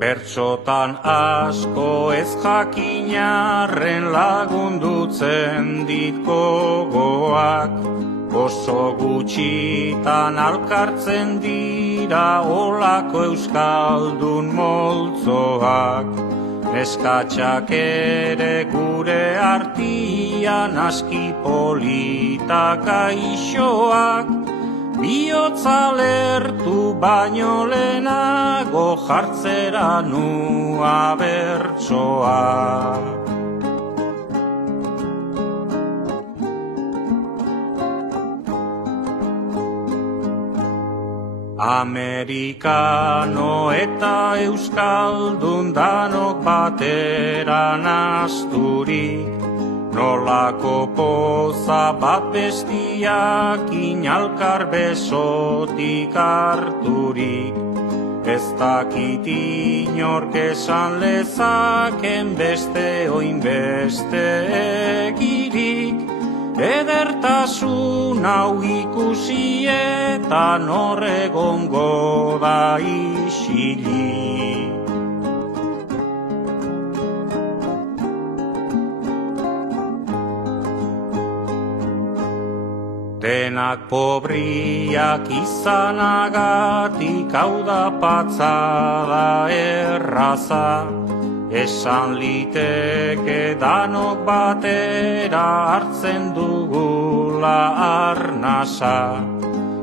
Bertsotan asko ez jakinarren lagundutzen dit gogoak, oso gutxitan alkartzen dira olako euskaldun moltzoak. Neskatxak ere gure artian aski politak aixoak, bihotza lertu baino lehenago jartzera nua bertsoa. Amerikano eta euskaldun danok batera nasturik, nolako poza bat bestiakin alkar besotik harturik. Ez dakit inork esan lezaken beste oinbeste egirik, edertasun hau ikusi eta nor egongo da isilik. Denak pobriak izanagatik hau da patzada erraza, esan liteke danok batera hartzen dugula arnasa.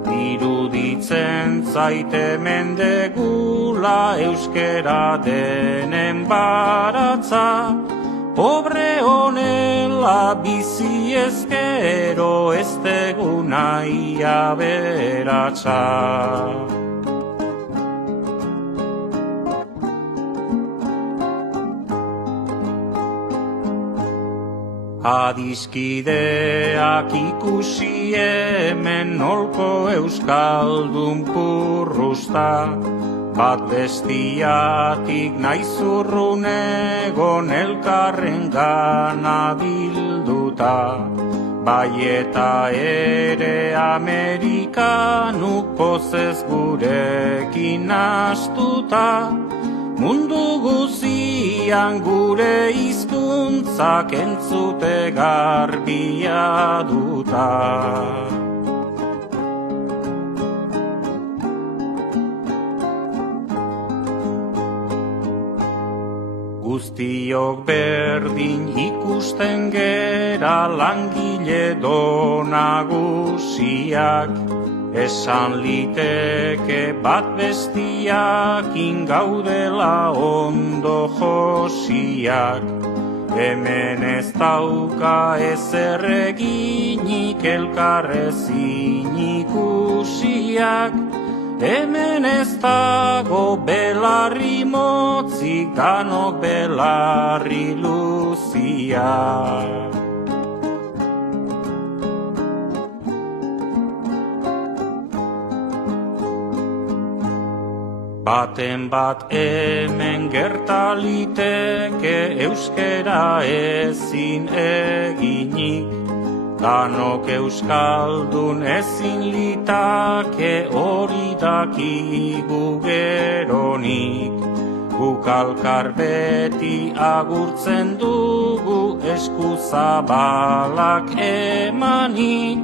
Iruditzen zaite mendegula euskera denen baratza, pobre honela bizi ezkero ez tegu nahi aberatsa. Adiskideak ikusi hemen nolko euskaldun purrusta, bat bestiatik naiz urrun egon elkarren gana bilduta. Bai eta ere Amerikanuk pozez gurekin astuta, mundu guzian gure hizkuntzak entzute garbia duta. Guztiok berdin ikusten gera langile do nagusiak, esan liteke bat bestiakin gaudela ondo josiak. Hemen ez dauka ezer eginik elkarrezin ikusiak, hemen ez dago belarri motzik danok belarri luziak. Baten bat hemen gertaliteke euskera ezin eginik, danok euskaldun ezin litake hori dakigu geronik. Guk alkar beti agurtzen dugu eskuzabalak emanik,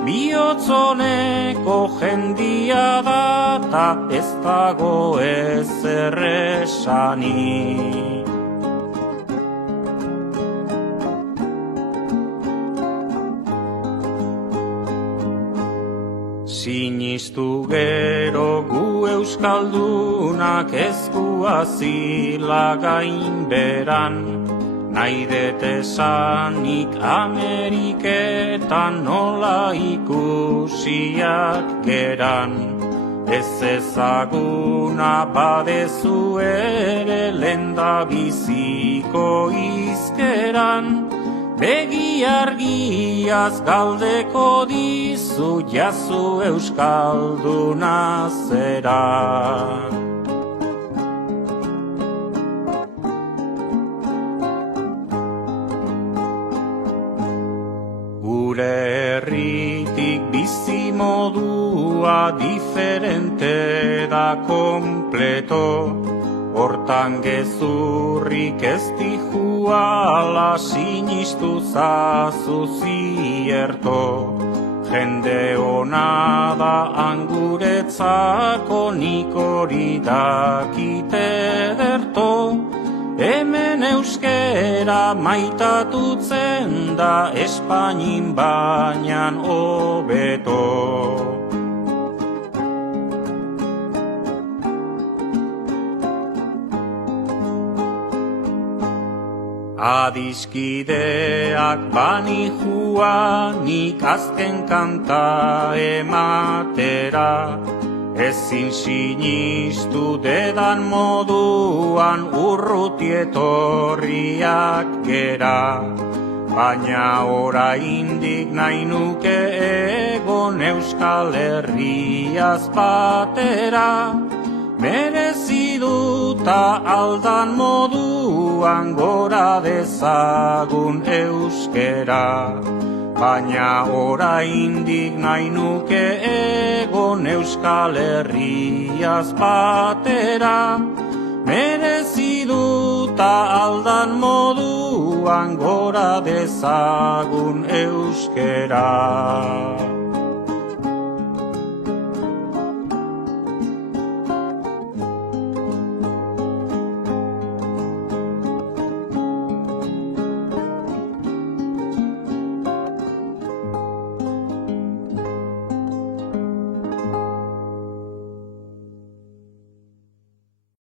bihotzoneko jendia data ez dago ezer esanik. Sinistu gero gu euskaldunak ezkua zila gainberan, nahi det esanik Ameriketan nola ikusiak geran. Ez ezaguna badezu ere lenda biziko izkeran, begi argiaz galdeko dizu jazu euskalduna zera. Gure herritik bizimodua diferente da kompleto, hortan gezurrik ez dijuala sinistu zazu zierto. Jende ona da anguretzako nik hori dakite ederto. Hemen euskera maitatutzen da Espainin bainan hobeto. Adiskideak bani juanik azken kanta ematera, ezin sinistu dedan moduan urrutietorriak gera. Baina oraindik nahi nuke egon Euskal Herriaz batera, merezi duta aldan moduan gora dezagun euskera. Baina oraindik nahi nuke egon Euskal Herriaz batera, merezi duta aldan moduan gora dezagun euskera.